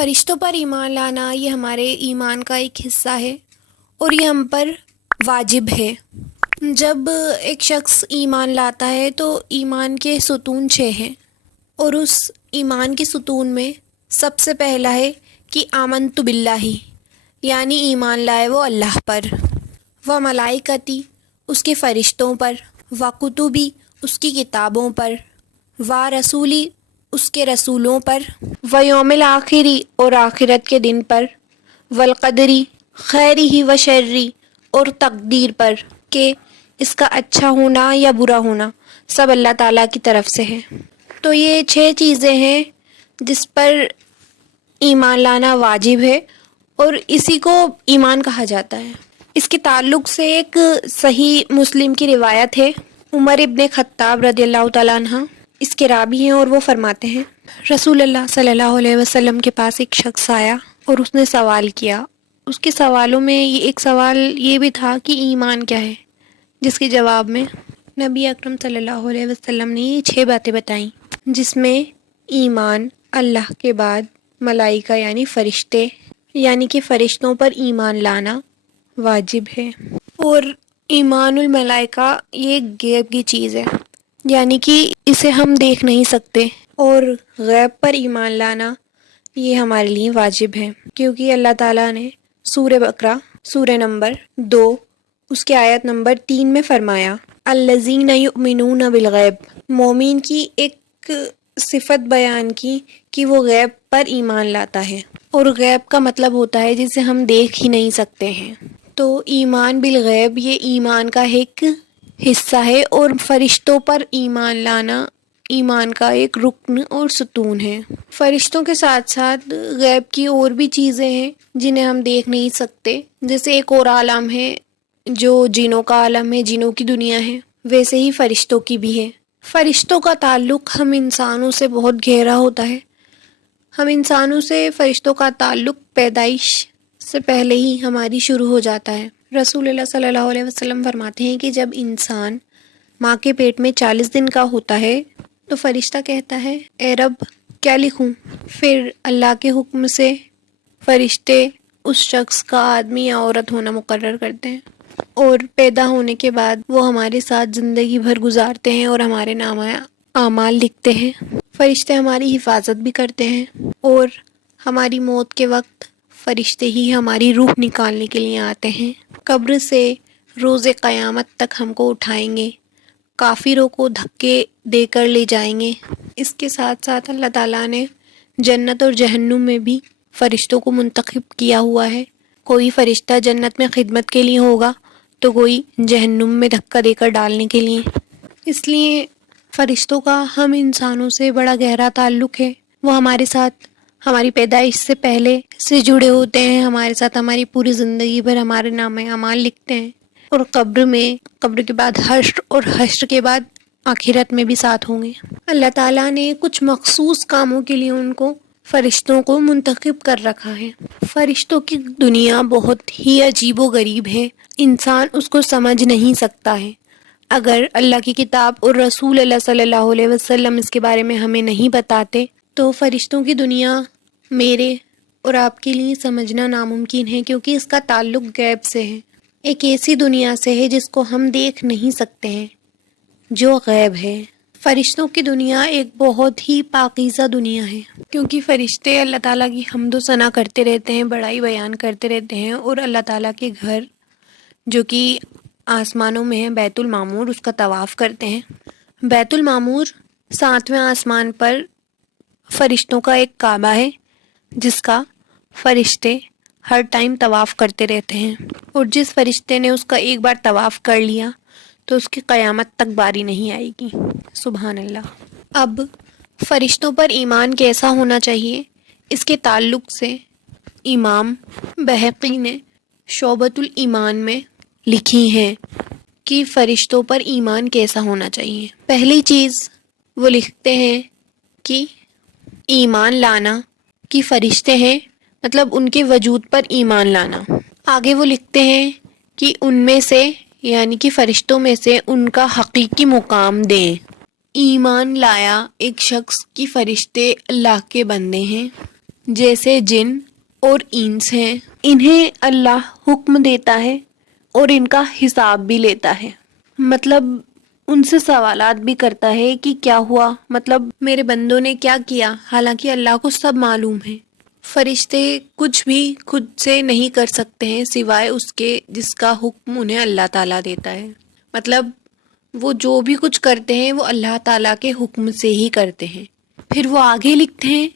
فرشتوں پر ایمان لانا یہ ہمارے ایمان کا ایک حصہ ہے اور یہ ہم پر واجب ہے۔ جب ایک شخص ایمان لاتا ہے تو ایمان کے ستون 6 ہیں، اور اس ایمان کے ستون میں سب سے پہلا ہے کہ آمنت باللہ، یعنی ایمان لائے وہ اللہ پر، و ملائکتی اس کے فرشتوں پر، و کتبی اس کی کتابوں پر، و رسولی اس کے رسولوں پر، و یوم الآخری اور آخرت کے دن پر، والقدری خیری و شرری اور تقدیر پر کہ اس کا اچھا ہونا یا برا ہونا سب اللہ تعالیٰ کی طرف سے ہے۔ تو یہ 6 چیزیں ہیں جس پر ایمان لانا واجب ہے اور اسی کو ایمان کہا جاتا ہے۔ اس کے تعلق سے ایک صحیح مسلم کی روایت ہے، عمر ابن خطاب رضی اللہ تعالیٰ عنہ اس کے راوی ہیں، اور وہ فرماتے ہیں رسول اللہ صلی اللہ علیہ وسلم کے پاس ایک شخص آیا اور اس نے سوال کیا۔ اس کے سوالوں میں ایک سوال یہ بھی تھا کہ ایمان کیا ہے، جس کے جواب میں نبی اکرم صلی اللہ علیہ وسلم نے یہ 6 باتیں بتائیں، جس میں ایمان اللہ کے بعد ملائکہ یعنی فرشتے، یعنی کہ فرشتوں پر ایمان لانا واجب ہے، اور ایمان الملائکہ یہ غیب کی چیز ہے، یعنی کہ اسے ہم دیکھ نہیں سکتے، اور غیب پر ایمان لانا یہ ہمارے لیے واجب ہے، کیونکہ اللہ تعالیٰ نے سورہ بقرہ سورہ نمبر 2 اس کے آیت نمبر 3 میں فرمایا الذین یؤمنون بالغیب، مومن کی ایک صفت بیان کی کہ وہ غیب پر ایمان لاتا ہے، اور غیب کا مطلب ہوتا ہے جسے ہم دیکھ ہی نہیں سکتے ہیں۔ تو ایمان بالغیب یہ ایمان کا ایک حصہ ہے، اور فرشتوں پر ایمان لانا ایمان کا ایک رکن اور ستون ہے۔ فرشتوں کے ساتھ ساتھ غیب کی اور بھی چیزیں ہیں جنہیں ہم دیکھ نہیں سکتے، جیسے ایک اور عالم ہے جو جنوں کا عالم ہے، جنوں کی دنیا ہے، ویسے ہی فرشتوں کی بھی ہے۔ فرشتوں کا تعلق ہم انسانوں سے بہت گہرا ہوتا ہے۔ ہم انسانوں سے فرشتوں کا تعلق پیدائش سے پہلے ہی ہماری شروع ہو جاتا ہے۔ رسول اللہ صلی اللہ علیہ وسلم فرماتے ہیں کہ جب انسان ماں کے پیٹ میں 40 دن کا ہوتا ہے تو فرشتہ کہتا ہے اے رب کیا لکھوں؟ پھر اللہ کے حکم سے فرشتے اس شخص کا آدمی یا عورت ہونا مقرر کرتے ہیں، اور پیدا ہونے کے بعد وہ ہمارے ساتھ زندگی بھر گزارتے ہیں اور ہمارے نامہ اعمال لکھتے ہیں۔ فرشتے ہماری حفاظت بھی کرتے ہیں، اور ہماری موت کے وقت فرشتے ہی ہماری روح نکالنے کے لیے آتے ہیں۔ قبر سے روز قیامت تک ہم کو اٹھائیں گے، کافروں کو دھکے دے کر لے جائیں گے۔ اس کے ساتھ ساتھ اللہ تعالیٰ نے جنت اور جہنم میں بھی فرشتوں کو منتخب کیا ہوا ہے۔ کوئی فرشتہ جنت میں خدمت کے لیے ہوگا تو کوئی جہنم میں دھکا دے کر ڈالنے کے لیے۔ اس لیے فرشتوں کا ہم انسانوں سے بڑا گہرا تعلق ہے۔ وہ ہمارے ساتھ ہماری پیدائش سے پہلے سے جڑے ہوتے ہیں، ہمارے ساتھ ہماری پوری زندگی بھر ہمارے نامہ اعمال لکھتے ہیں، اور قبر کے بعد حشر، اور حشر کے بعد آخرت میں بھی ساتھ ہوں گے۔ اللہ تعالیٰ نے کچھ مخصوص کاموں کے لیے ان کو فرشتوں کو منتخب کر رکھا ہے۔ فرشتوں کی دنیا بہت ہی عجیب و غریب ہے، انسان اس کو سمجھ نہیں سکتا ہے۔ اگر اللہ کی کتاب اور رسول اللہ صلی اللہ علیہ وسلم اس کے بارے میں ہمیں نہیں بتاتے تو فرشتوں کی دنیا میرے اور آپ کے لیے سمجھنا ناممکن ہے، کیونکہ اس کا تعلق غیب سے ہے، ایک ایسی دنیا سے ہے جس کو ہم دیکھ نہیں سکتے ہیں، جو غیب ہے۔ فرشتوں کی دنیا ایک بہت ہی پاکیزہ دنیا ہے، کیونکہ فرشتے اللہ تعالیٰ کی حمد و ثنا کرتے رہتے ہیں، بڑائی بیان کرتے رہتے ہیں، اور اللہ تعالیٰ کے گھر جو کہ آسمانوں میں ہے بیت المعمور اس کا طواف کرتے ہیں۔ بیت المعمور 7ویں آسمان پر فرشتوں کا ایک کعبہ ہے جس کا فرشتے ہر ٹائم طواف کرتے رہتے ہیں، اور جس فرشتے نے اس کا ایک بار طواف کر لیا تو اس کی قیامت تک باری نہیں آئے گی۔ سبحان اللہ۔ اب فرشتوں پر ایمان کیسا ہونا چاہیے، اس کے تعلق سے امام بہقی نے شعبۃ الایمان میں لکھی ہیں کہ فرشتوں پر ایمان کیسا ہونا چاہیے۔ پہلی چیز وہ لکھتے ہیں کہ ایمان لانا کہ فرشتے ہیں، مطلب ان کے وجود پر ایمان لانا۔ آگے وہ لکھتے ہیں کہ ان میں سے یعنی کہ فرشتوں میں سے ان کا حقیقی مقام دیں۔ ایمان لایا ایک شخص کی فرشتے اللہ کے بندے ہیں، جیسے جن اور انس ہیں، انہیں اللہ حکم دیتا ہے اور ان کا حساب بھی لیتا ہے، مطلب ان سے سوالات بھی کرتا ہے کہ کیا ہوا، مطلب میرے بندوں نے کیا کیا، حالانکہ اللہ کو سب معلوم ہے۔ فرشتے کچھ بھی خود سے نہیں کر سکتے ہیں سوائے اس کے جس کا حکم انہیں اللہ تعالیٰ دیتا ہے، مطلب وہ جو بھی کچھ کرتے ہیں وہ اللہ تعالیٰ کے حکم سے ہی کرتے ہیں۔ پھر وہ آگے لکھتے ہیں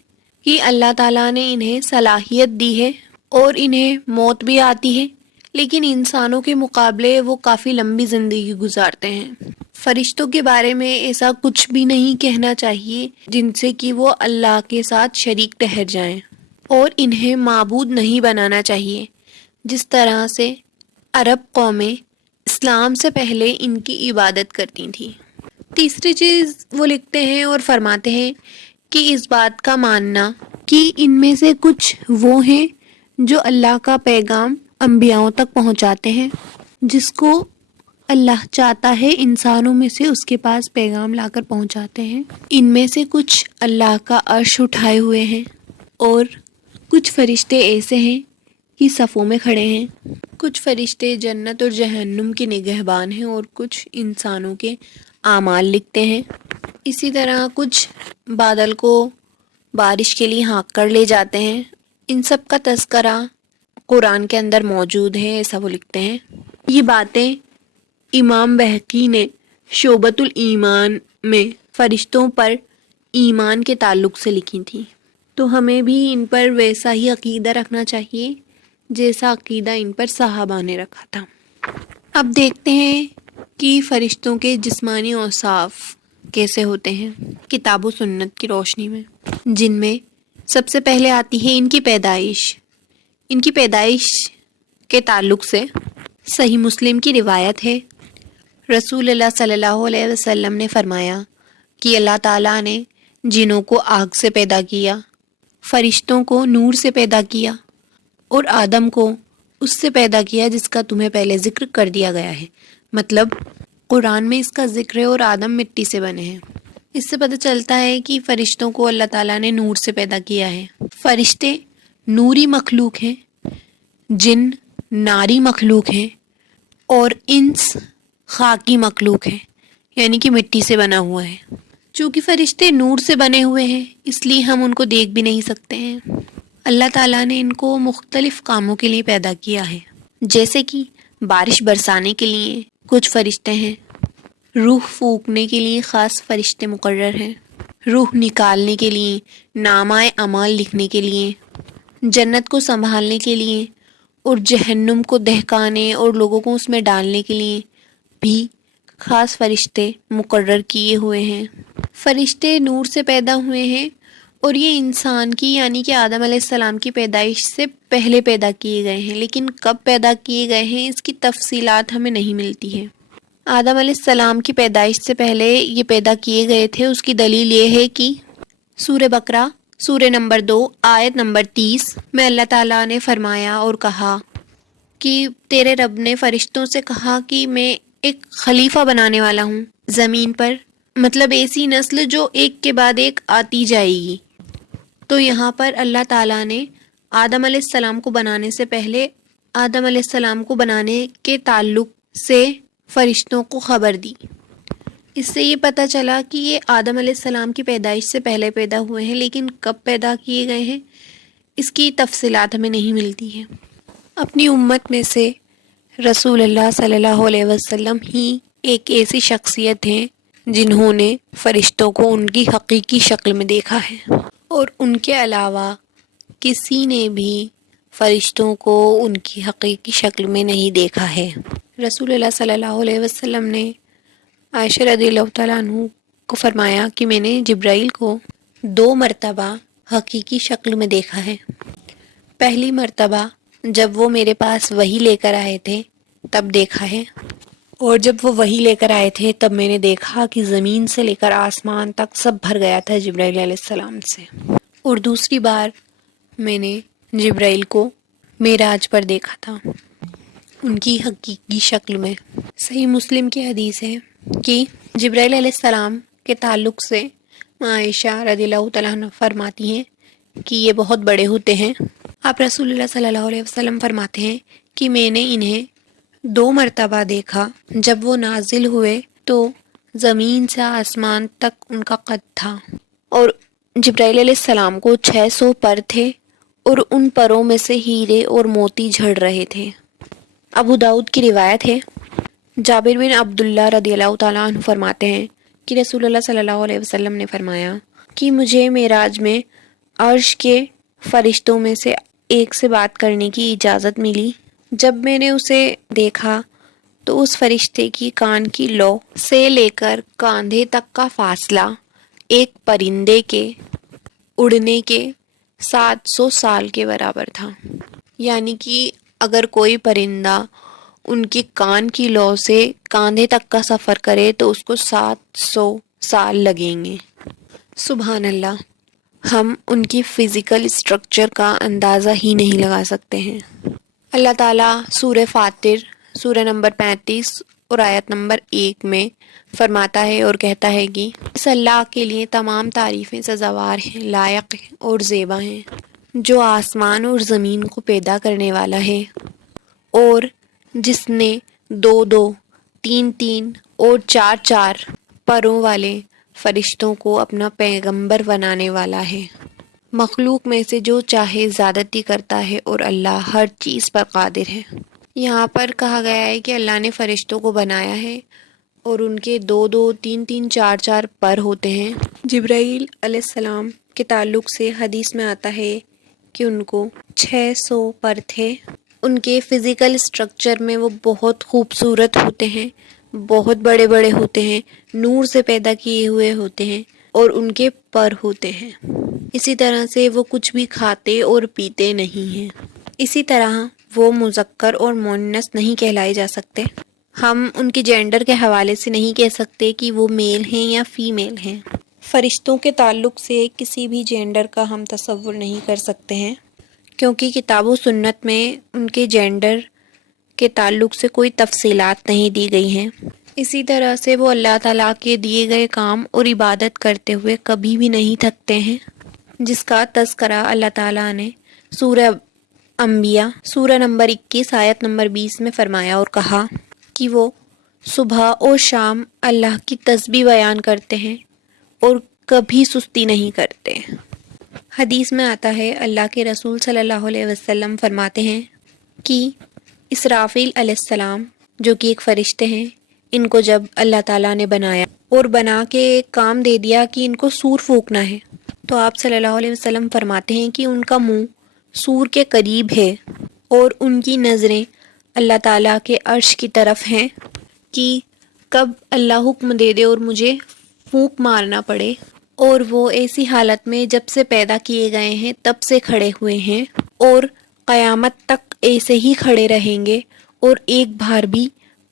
کہ اللہ تعالیٰ نے انہیں صلاحیت دی ہے اور انہیں موت بھی آتی ہے، لیکن انسانوں کے مقابلے وہ کافی لمبی زندگی گزارتے ہیں۔ فرشتوں کے بارے میں ایسا کچھ بھی نہیں کہنا چاہیے جن سے کہ وہ اللہ کے ساتھ شریک ٹھہر جائیں، اور انہیں معبود نہیں بنانا چاہیے جس طرح سے عرب قومیں اسلام سے پہلے ان کی عبادت کرتی تھیں۔ تیسری چیز وہ لکھتے ہیں اور فرماتے ہیں کہ اس بات کا ماننا کہ ان میں سے کچھ وہ ہیں جو اللہ کا پیغام انبیاؤں تک پہنچاتے ہیں، جس کو اللہ چاہتا ہے انسانوں میں سے اس کے پاس پیغام لا کر پہنچاتے ہیں۔ ان میں سے کچھ اللہ کا عرش اٹھائے ہوئے ہیں، اور کچھ فرشتے ایسے ہیں کہ صفوں میں کھڑے ہیں، کچھ فرشتے جنت اور جہنم کے نگہبان ہیں، اور کچھ انسانوں کے اعمال لکھتے ہیں۔ اسی طرح کچھ بادل کو بارش کے لیے ہانک کر لے جاتے ہیں۔ ان سب کا تذکرہ قرآن کے اندر موجود ہے، ایسا وہ لکھتے ہیں۔ یہ باتیں امام بہقی نے شعبۃ الایمان میں فرشتوں پر ایمان کے تعلق سے لکھی تھی، تو ہمیں بھی ان پر ویسا ہی عقیدہ رکھنا چاہیے جیسا عقیدہ ان پر صحابہ نے رکھا تھا۔ اب دیکھتے ہیں کہ فرشتوں کے جسمانی اوصاف کیسے ہوتے ہیں کتاب و سنت کی روشنی میں، جن میں سب سے پہلے آتی ہے ان کی پیدائش۔ ان کی پیدائش کے تعلق سے صحیح مسلم کی روایت ہے، رسول اللہ صلی اللہ علیہ وسلم نے فرمایا کہ اللہ تعالیٰ نے جنوں کو آگ سے پیدا کیا، فرشتوں کو نور سے پیدا کیا، اور آدم کو اس سے پیدا کیا جس کا تمہیں پہلے ذکر کر دیا گیا ہے، مطلب قرآن میں اس کا ذکر ہے، اور آدم مٹی سے بنے ہیں۔ اس سے پتہ چلتا ہے کہ فرشتوں کو اللہ تعالیٰ نے نور سے پیدا کیا ہے۔ فرشتے نوری مخلوق ہیں، جن ناری مخلوق ہیں، اور انس خاکی مخلوق ہیں، یعنی کہ مٹی سے بنا ہوا ہے۔ چونکہ فرشتے نور سے بنے ہوئے ہیں اس لیے ہم ان کو دیکھ بھی نہیں سکتے ہیں۔ اللہ تعالیٰ نے ان کو مختلف کاموں کے لیے پیدا کیا ہے، جیسے کہ بارش برسانے کے لیے کچھ فرشتے ہیں، روح پھونکنے کے لیے خاص فرشتے مقرر ہیں، روح نکالنے کے لیے، نامہ اعمال لکھنے کے لیے، جنت کو سنبھالنے کے لیے، اور جہنم کو دہکانے اور لوگوں کو اس میں ڈالنے کے لیے بھی خاص فرشتے مقرر کیے ہوئے ہیں۔ فرشتے نور سے پیدا ہوئے ہیں، اور یہ انسان کی یعنی کہ آدم علیہ السلام کی پیدائش سے پہلے پیدا کیے گئے ہیں، لیکن کب پیدا کیے گئے ہیں اس کی تفصیلات ہمیں نہیں ملتی ہے۔ آدم علیہ السلام کی پیدائش سے پہلے یہ پیدا کیے گئے تھے، اس کی دلیل یہ ہے کہ سورہ بقرہ سورہ نمبر 2 آیت نمبر 30 میں اللہ تعالیٰ نے فرمایا اور کہا کہ تیرے رب نے فرشتوں سے کہا کہ میں ایک خلیفہ بنانے والا ہوں زمین پر، مطلب ایسی نسل جو ایک کے بعد ایک آتی جائے گی۔ تو یہاں پر اللہ تعالیٰ نے آدم علیہ السلام کو بنانے سے پہلے آدم علیہ السلام کو بنانے کے تعلق سے فرشتوں کو خبر دی۔ اس سے یہ پتہ چلا کہ یہ آدم علیہ السلام کی پیدائش سے پہلے پیدا ہوئے ہیں، لیکن کب پیدا کیے گئے ہیں اس کی تفصیلات ہمیں نہیں ملتی ہیں۔ اپنی امت میں سے رسول اللہ صلی اللہ علیہ وسلم ہی ایک ایسی شخصیت ہیں جنہوں نے فرشتوں کو ان کی حقیقی شکل میں دیکھا ہے، اور ان کے علاوہ کسی نے بھی فرشتوں کو ان کی حقیقی شکل میں نہیں دیکھا ہے۔ رسول اللہ صلی اللہ علیہ وسلم نے عائشہ رضی اللہ تعالیٰ عنہ کو فرمایا کہ میں نے جبرائیل کو 2 مرتبہ حقیقی شکل میں دیکھا ہے۔ پہلی مرتبہ جب وہ میرے پاس وحی لے کر آئے تھے تب دیکھا ہے، اور جب وہ وحی لے کر آئے تھے تب میں نے دیکھا کہ زمین سے لے کر آسمان تک سب بھر گیا تھا جبرائیل علیہ السلام سے۔ اور دوسری بار میں نے جبرائیل کو معراج پر دیکھا تھا ان کی حقیقی شکل میں۔ صحیح مسلم کی حدیث ہے کہ جبرائیل علیہ السلام کے تعلق سے عائشہ رضی اللہ تعالیٰ عنہ فرماتی ہیں کہ یہ بہت بڑے ہوتے ہیں۔ آپ رسول اللہ صلی اللہ علیہ وسلم فرماتے ہیں کہ میں نے انہیں 2 مرتبہ دیکھا، جب وہ نازل ہوئے تو زمین سے آسمان تک ان کا قد تھا، اور جبرائیل علیہ السلام کو 600 پر تھے، اور ان پروں میں سے ہیرے اور موتی جھڑ رہے تھے۔ ابو داؤد کی روایت ہے، جابر بن عبداللہ رضی اللہ تعالیٰ عنہ فرماتے ہیں کہ رسول اللہ صلی اللہ علیہ وسلم نے فرمایا کہ مجھے معراج میں عرش کے فرشتوں میں سے ایک سے بات کرنے کی اجازت ملی۔ جب میں نے اسے دیکھا تو اس فرشتے کی کان کی لو سے لے کر کاندھے تک کا فاصلہ ایک پرندے کے اڑنے کے 700 سال کے برابر تھا، یعنی کہ اگر کوئی پرندہ ان کی کان کی لو سے کاندھے تک کا سفر کرے تو اس کو 700 سال لگیں گے۔ سبحان اللہ، ہم ان کی فزیکل اسٹرکچر کا اندازہ ہی نہیں لگا سکتے ہیں۔ اللہ تعالیٰ سورہ فاطر سورہ نمبر 35 اور آیت نمبر 1 میں فرماتا ہے اور کہتا ہے کہ اس اللہ کے لیے تمام تعریفیں سزاوار ہیں، لائق اور زیبا ہیں، جو آسمان اور زمین کو پیدا کرنے والا ہے، اور جس نے 2 3 اور 4 پروں والے فرشتوں کو اپنا پیغمبر بنانے والا ہے۔ مخلوق میں سے جو چاہے زیادتی کرتا ہے، اور اللہ ہر چیز پر قادر ہے۔ یہاں پر کہا گیا ہے کہ اللہ نے فرشتوں کو بنایا ہے اور ان کے 2 3 4 پر ہوتے ہیں۔ جبرائیل علیہ السلام کے تعلق سے حدیث میں آتا ہے کہ ان کو 600 پر تھے۔ ان کے فزیکل اسٹرکچر میں وہ بہت خوبصورت ہوتے ہیں، بہت بڑے بڑے ہوتے ہیں، نور سے پیدا کیے ہوئے ہوتے ہیں، اور ان کے پر ہوتے ہیں۔ اسی طرح سے وہ کچھ بھی کھاتے اور پیتے نہیں ہیں۔ اسی طرح وہ مذکر اور مؤنث نہیں کہلائے جا سکتے۔ ہم ان کے جینڈر کے حوالے سے نہیں کہہ سکتے کہ وہ میل ہیں یا فیمیل ہیں۔ فرشتوں کے تعلق سے کسی بھی جینڈر کا ہم تصور نہیں کر سکتے ہیں، کیونکہ کتاب و سنت میں ان کے جینڈر کے تعلق سے کوئی تفصیلات نہیں دی گئی ہیں۔ اسی طرح سے وہ اللہ تعالیٰ کے دیے گئے کام اور عبادت کرتے ہوئے کبھی بھی نہیں تھکتے ہیں، جس کا تذکرہ اللہ تعالیٰ نے سورہ انبیاء سورہ نمبر 21 آیت نمبر 20 میں فرمایا اور کہا کہ وہ صبح اور شام اللہ کی تسبیح بیان کرتے ہیں اور کبھی سستی نہیں کرتے۔ حدیث میں آتا ہے، اللہ کے رسول صلی اللہ علیہ وسلم فرماتے ہیں کہ اسرافیل علیہ السلام جو کہ ایک فرشتے ہیں، ان کو جب اللہ تعالیٰ نے بنایا اور بنا کے ایک کام دے دیا کہ ان کو سور پھونکنا ہے، تو آپ صلی اللہ علیہ وسلم فرماتے ہیں کہ ان کا منہ سور کے قریب ہے اور ان کی نظریں اللہ تعالیٰ کے عرش کی طرف ہیں کہ کب اللہ حکم دے دے اور مجھے پھونک مارنا پڑے، اور وہ ایسی حالت میں جب سے پیدا کیے گئے ہیں تب سے کھڑے ہوئے ہیں اور قیامت تک ایسے ہی کھڑے رہیں گے، اور ایک بار بھی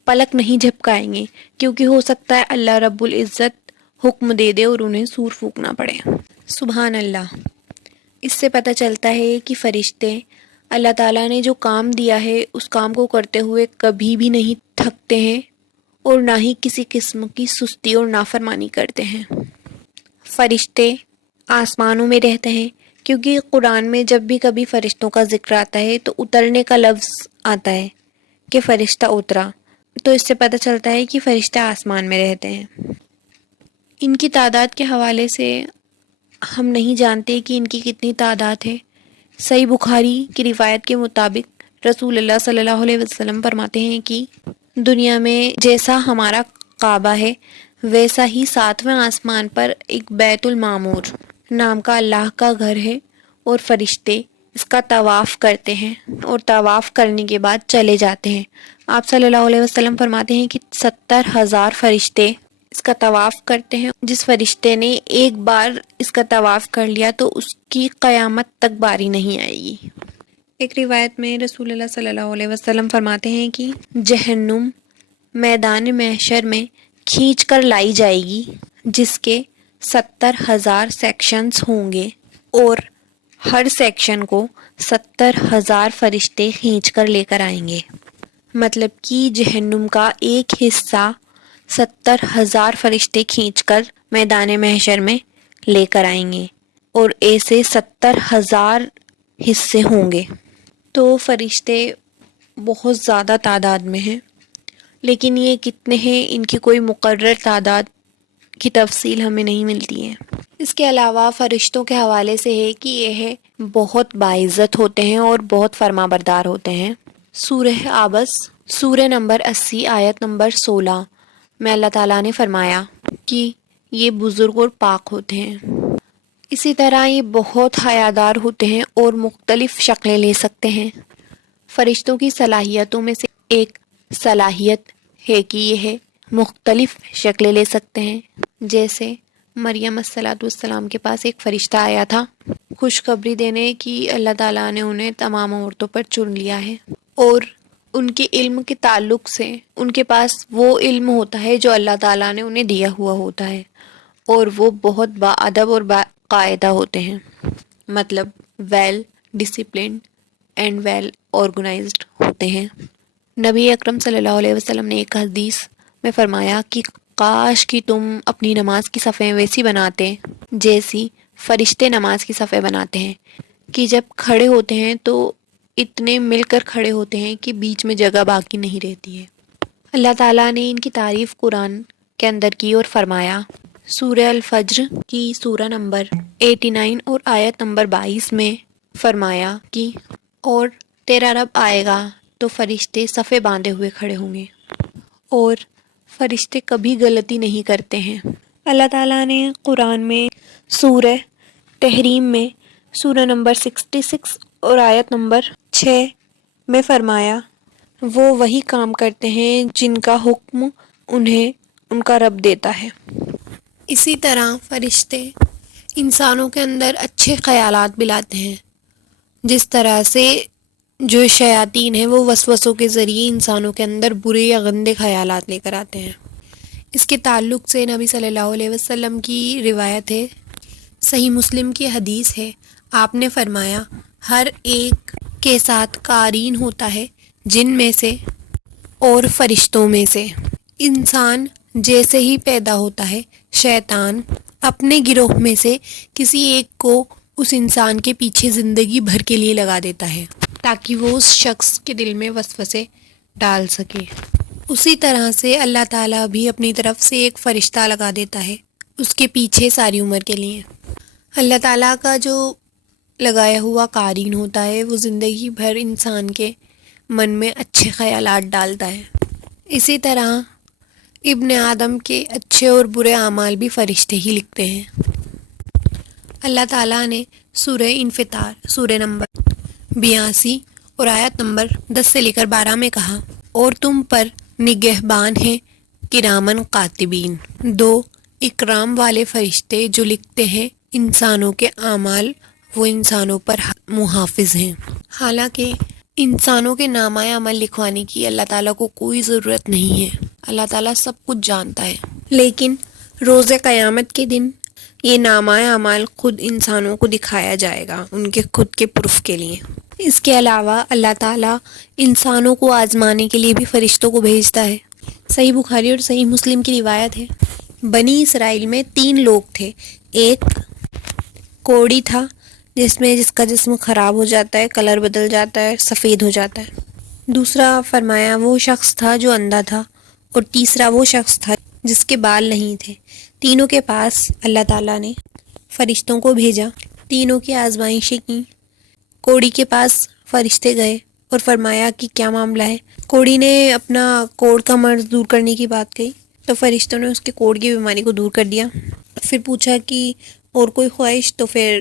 پلک نہیں جھپکائیں گے، کیونکہ ہو سکتا ہے اللہ رب العزت حکم دے دے اور انہیں سور پھونکنا پڑے۔ سبحان اللہ۔ اس سے پتہ چلتا ہے کہ فرشتے اللہ تعالیٰ نے جو کام دیا ہے اس کام کو کرتے ہوئے کبھی بھی نہیں تھکتے ہیں، اور نہ ہی کسی قسم کی سستی اور نافرمانی کرتے ہیں۔ فرشتے آسمانوں میں رہتے ہیں، کیونکہ قرآن میں جب بھی کبھی فرشتوں کا ذکر آتا ہے تو اترنے کا لفظ آتا ہے کہ فرشتہ اترا، تو اس سے پتہ چلتا ہے کہ فرشتے آسمان میں رہتے ہیں۔ ان کی تعداد کے حوالے سے ہم نہیں جانتے کہ ان کی کتنی تعداد ہے۔ صحیح بخاری کی روایت کے مطابق رسول اللہ صلی اللہ علیہ وسلم فرماتے ہیں کہ دنیا میں جیسا ہمارا کعبہ ہے ویسا ہی 7ویں آسمان پر ایک بیت المعمور نام کا اللہ کا گھر ہے، اور فرشتے اس کا طواف کرتے ہیں اور طواف کرنے کے بعد چلے جاتے ہیں۔ آپ صلی اللہ علیہ وسلم فرماتے ہیں کہ 70,000 فرشتے اس کا طواف کرتے ہیں۔ جس فرشتے نے ایک بار اس کا طواف کر لیا تو اس کی قیامت تک باری نہیں آئے گی۔ ایک روایت میں رسول اللہ صلی اللہ علیہ وسلم فرماتے ہیں کہ جہنم میدان محشر میں کھینچ کر لائی جائے گی، جس کے 70,000 سیکشنز ہوں گے، اور ہر سیکشن کو 70,000 فرشتے کھینچ کر لے کر آئیں گے۔ مطلب کہ جہنم کا ایک حصہ 70,000 فرشتے کھینچ کر میدان محشر میں لے کر آئیں گے۔ اور ایسے 70,000 حصے ہوں گے۔ تو فرشتے بہت زیادہ تعداد میں ہیں، لیکن یہ کتنے ہیں ان کی کوئی مقرر تعداد کی تفصیل ہمیں نہیں ملتی ہے۔ اس کے علاوہ فرشتوں کے حوالے سے ہے کہ یہ بہت باعزت ہوتے ہیں اور بہت فرما بردار ہوتے ہیں۔ سورہ عبس سورہ نمبر 80 آیت نمبر 16 میں اللہ تعالیٰ نے فرمایا کہ یہ بزرگ اور پاک ہوتے ہیں۔ اسی طرح یہ بہت حیادار ہوتے ہیں اور مختلف شکلیں لے سکتے ہیں۔ فرشتوں کی صلاحیتوں میں سے ایک صلاحیت ہے کہ یہ مختلف شکلیں لے سکتے ہیں۔ جیسے مریم السلام کے پاس ایک فرشتہ آیا تھا خوشخبری دینے کی اللہ تعالیٰ نے انہیں تمام عورتوں پر چن لیا ہے، اور ان کے علم کے تعلق سے ان کے پاس وہ علم ہوتا ہے جو اللہ تعالیٰ نے انہیں دیا ہوا ہوتا ہے، اور وہ بہت باادب اور باقاعدہ ہوتے ہیں، مطلب well disciplined and well organised ہوتے ہیں۔ نبی اکرم صلی اللہ علیہ وسلم نے ایک حدیث میں فرمایا کہ کاش کہ تم اپنی نماز کی صفیں ویسی بناتے جیسی فرشتے نماز کی صفیں بناتے ہیں، کہ جب کھڑے ہوتے ہیں تو اتنے مل کر کھڑے ہوتے ہیں کہ بیچ میں جگہ باقی نہیں رہتی ہے۔ اللہ تعالیٰ نے ان کی تعریف قرآن کے اندر کی اور فرمایا سورہ الفجر کی سورہ نمبر 89 اور آیت نمبر 22 میں فرمایا کہ اور تیرا رب آئے گا تو فرشتے صفیں باندھے ہوئے کھڑے ہوں گے، اور فرشتے کبھی غلطی نہیں کرتے ہیں۔ اللہ تعالیٰ نے قرآن میں سورہ تحریم میں سورہ نمبر 66 اور آیت نمبر 6 میں فرمایا وہ وہی کام کرتے ہیں جن کا حکم انہیں ان کا رب دیتا ہے۔ اسی طرح فرشتے انسانوں کے اندر اچھے خیالات بھی لاتے ہیں، جس طرح سے جو شیاطین ہیں وہ وسوسوں کے ذریعے انسانوں کے اندر برے یا گندے خیالات لے کر آتے ہیں۔ اس کے تعلق سے نبی صلی اللہ علیہ وسلم کی روایت ہے، صحیح مسلم کی حدیث ہے، آپ نے فرمایا ہر ایک کے ساتھ قارین ہوتا ہے، جن میں سے اور فرشتوں میں سے۔ انسان جیسے ہی پیدا ہوتا ہے شیطان اپنے گروہ میں سے کسی ایک کو اس انسان کے پیچھے زندگی بھر کے لیے لگا دیتا ہے تاکہ وہ اس شخص کے دل میں وسوسے ڈال سکے۔ اسی طرح سے اللہ تعالیٰ بھی اپنی طرف سے ایک فرشتہ لگا دیتا ہے اس کے پیچھے ساری عمر کے لیے۔ اللہ تعالیٰ کا جو لگایا ہوا قارین ہوتا ہے وہ زندگی بھر انسان کے من میں اچھے خیالات ڈالتا ہے۔ اسی طرح ابن آدم کے اچھے اور برے اعمال بھی فرشتے ہی لکھتے ہیں۔ اللہ تعالیٰ نے سورہ انفطار سورہ نمبر 82 اور آیت نمبر 10 سے لے کر 12 میں کہا اور تم پر نگہبان ہیں کرامن کاتبین، 2 اکرام والے فرشتے جو لکھتے ہیں انسانوں کے اعمال، وہ انسانوں پر محافظ ہیں۔ حالانکہ انسانوں کے نامہ عمل لکھوانے کی اللہ تعالیٰ کو کوئی ضرورت نہیں ہے، اللہ تعالیٰ سب کچھ جانتا ہے، لیکن روز قیامت کے دن یہ نامہ اعمال خود انسانوں کو دکھایا جائے گا ان کے خود کے پروف کے لیے۔ اس کے علاوہ اللہ تعالیٰ انسانوں کو آزمانے کے لیے بھی فرشتوں کو بھیجتا ہے۔ صحیح بخاری اور صحیح مسلم کی روایت ہے، بنی اسرائیل میں 3 لوگ تھے، ایک کوڑی تھا جس کا جسم خراب ہو جاتا ہے، کلر بدل جاتا ہے، سفید ہو جاتا ہے، دوسرا فرمایا وہ شخص تھا جو اندھا تھا، اور تیسرا وہ شخص تھا جس کے بال نہیں تھے۔ تینوں کے پاس اللہ تعالیٰ نے فرشتوں کو بھیجا، تینوں کی آزمائشیں کی۔ کوڑی کے پاس فرشتے گئے اور فرمایا کہ کیا معاملہ ہے۔ کوڑی نے اپنا کوڑ کا مرض دور کرنے کی بات کہی تو فرشتوں نے اس کے کوڑ کی بیماری کو دور کر دیا۔ پھر پوچھا کہ اور کوئی خواہش، تو پھر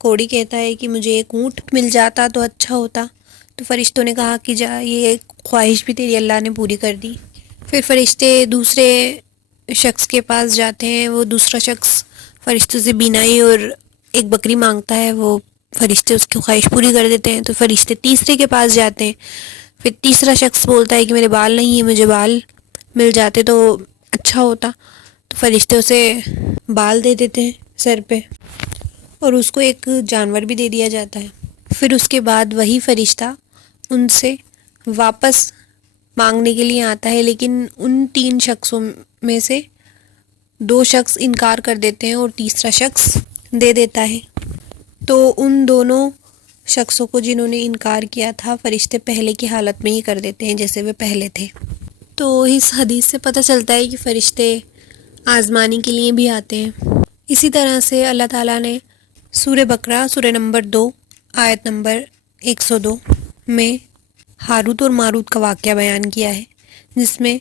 کوڑی کہتا ہے کہ مجھے ایک اونٹ مل جاتا تو اچھا ہوتا، تو فرشتوں نے کہا کہ جا یہ خواہش بھی تیری اللہ نے پوری کر دی۔ پھر فرشتے دوسرے شخص کے پاس جاتے ہیں، وہ دوسرا شخص فرشتوں سے بینائی اور ایک بکری مانگتا ہے، وہ فرشتے اس کی خواہش پوری کر دیتے ہیں۔ تو فرشتے تیسرے کے پاس جاتے ہیں، پھر تیسرا شخص بولتا ہے کہ میرے بال نہیں ہیں، مجھے بال مل جاتے تو اچھا ہوتا، تو فرشتے اسے بال دے دیتے ہیں سر پہ، اور اس کو ایک جانور بھی دے دیا جاتا ہے۔ پھر اس کے بعد وہی فرشتہ ان سے واپس مانگنے کے لیے آتا ہے، لیکن ان 3 شخصوں میں سے 2 شخص انکار کر دیتے ہیں اور تیسرا شخص دے دیتا ہے۔ تو ان دونوں شخصوں کو جنہوں نے انکار کیا تھا فرشتے پہلے کی حالت میں ہی کر دیتے ہیں جیسے وہ پہلے تھے۔ تو اس حدیث سے پتہ چلتا ہے کہ فرشتے آزمانے کے لیے بھی آتے ہیں۔ اسی طرح سے اللہ تعالیٰ نے سورہ بقرہ سورہ نمبر 2 آیت نمبر 102 میں ہاروت اور ماروت کا واقعہ بیان کیا ہے، جس میں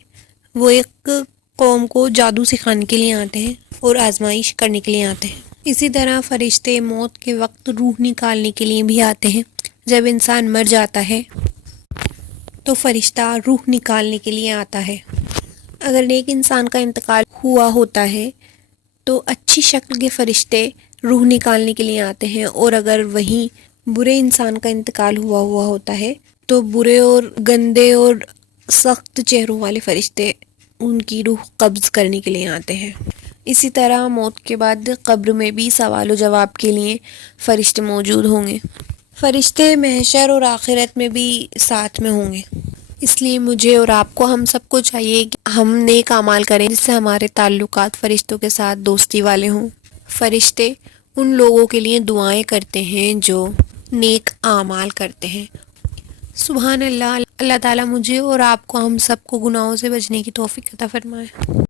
وہ ایک قوم کو جادو سکھانے کے لیے آتے ہیں اور آزمائش کرنے کے لیے آتے ہیں۔ اسی طرح فرشتے موت کے وقت روح نکالنے کے لیے بھی آتے ہیں۔ جب انسان مر جاتا ہے تو فرشتہ روح نکالنے کے لیے آتا ہے۔ اگر نیک انسان کا انتقال ہوا ہوتا ہے تو اچھی شکل کے فرشتے روح نکالنے کے لیے آتے ہیں، اور اگر وہیں برے انسان کا انتقال ہوا ہوتا ہے تو برے اور گندے اور سخت چہروں والے فرشتے ان کی روح قبض کرنے کے لیے آتے ہیں۔ اسی طرح موت کے بعد قبر میں بھی سوال و جواب کے لیے فرشتے موجود ہوں گے۔ فرشتے محشر اور آخرت میں بھی ساتھ میں ہوں گے۔ اس لیے مجھے اور آپ کو، ہم سب کو چاہیے کہ ہم نیک اعمال کریں جس سے ہمارے تعلقات فرشتوں کے ساتھ دوستی والے ہوں۔ فرشتے ان لوگوں کے لیے دعائیں کرتے ہیں جو نیک اعمال کرتے ہیں۔ سبحان اللہ۔ اللہ تعالیٰ مجھے اور آپ کو، ہم سب کو گناہوں سے بچنے کی توفیق عطا فرمائے۔